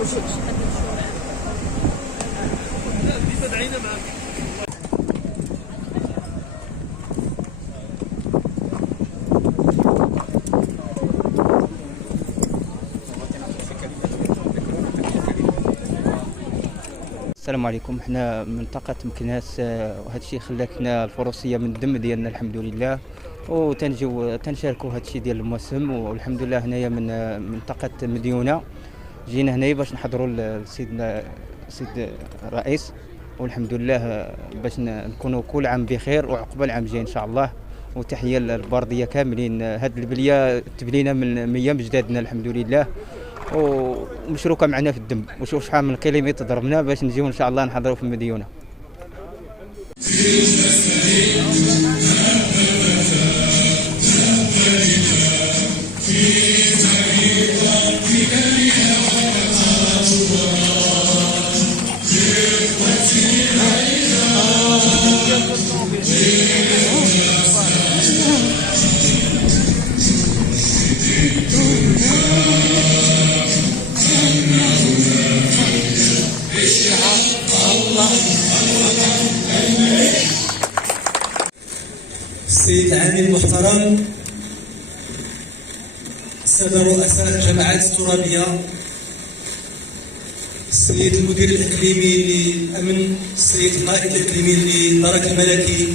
السلام عليكم. حنا منطقة مكناس، وهذا الشيء خلاتنا الفروسية من الدم ديالنا الحمد لله، وتنجيو تنشاركوا هذا الشيء ديال الموسم. والحمد لله هنايا من منطقة مديونة جينا هنايا باش نحضروا لسيدنا السيد الرئيس، والحمد لله باش نكونوا كل عام بخير وعقبال عام جاي ان شاء الله. وتحية للباردية كاملين. هذه البلية تبلينا من ايام جدادنا الحمد لله، ومشروكه معنا في الدم. وشوف شحال من كيلومتر ضربنا باش نجيو ان شاء الله نحضروا في المديونه. السيد العامل المحترم، السادة رؤساء الجماعات الترابية، السيد المدير الإقليمي للأمن، السيد القائد الإقليمي للدرك الملكي،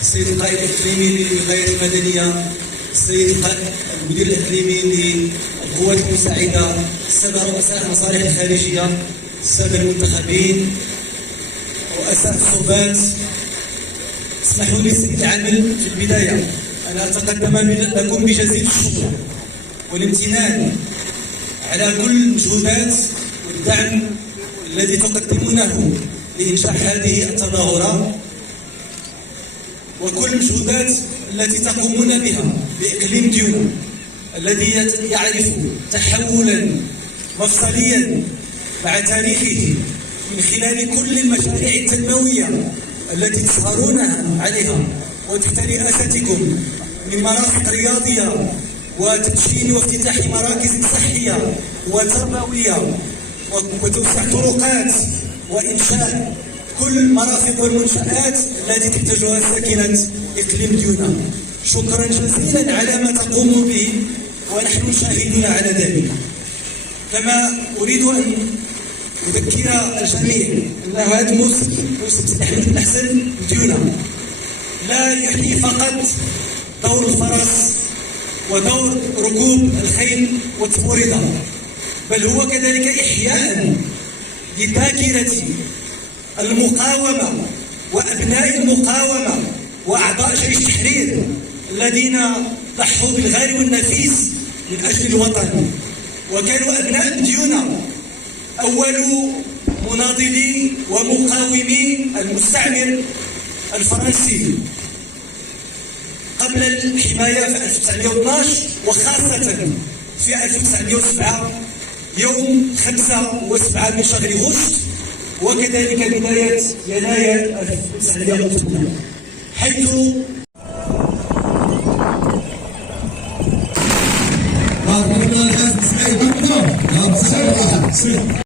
السيد القائد الإقليمي للغاية المدنية، السيد المدير الإقليمي للقوات المساعدة، السادة رؤساء المصالح الخارجية، السادة المنتخبين، رؤساء الصوبات. اسمحوا لي سيد العامل في البداية أن أتقدم لكم بجزيل الشكر والامتنان على كل المجهودات والدعم الذي تقدمونه لإنجاح هذه التظاهرة، وكل المجهودات التي تقومون بها بإقليم ديونة الذي يعرف تحولا مفصليا مع تاريخه من خلال كل المشاريع التنموية التي تسهرون عليها وتحت رئاستكم، من مرافق رياضية وتدشين وافتتاح مراكز صحية وتربوية وتوسيع طرقات وإنشاء كل مرافق والمنشآت التي تحتاجها ساكنة إقليم ديونة. شكرا جزيلا على ما تقوم به ونحن شاهدون على ذلك. كما أريد أن أذكر الجميع أن هذا الموسم، موسم سيدي أحمد بن حسن ديونة، لا يحيي فقط دور الفرس ودور ركوب الخيل والتفوردة، بل هو كذلك إحياء لذاكرة المقاومة وأبناء المقاومة وأعضاء جيش التحرير الذين ضحوا بالغالي والنفيس من أجل الوطن، وكانوا أبناء ديونة أول مناضلي ومقاومي المستعمر الفرنسي قبل الحماية في 1912 وخاصة في 1907 يوم 5 و7 من شهر غشت، وكذلك بداية يناير 1908 حيث بارك الله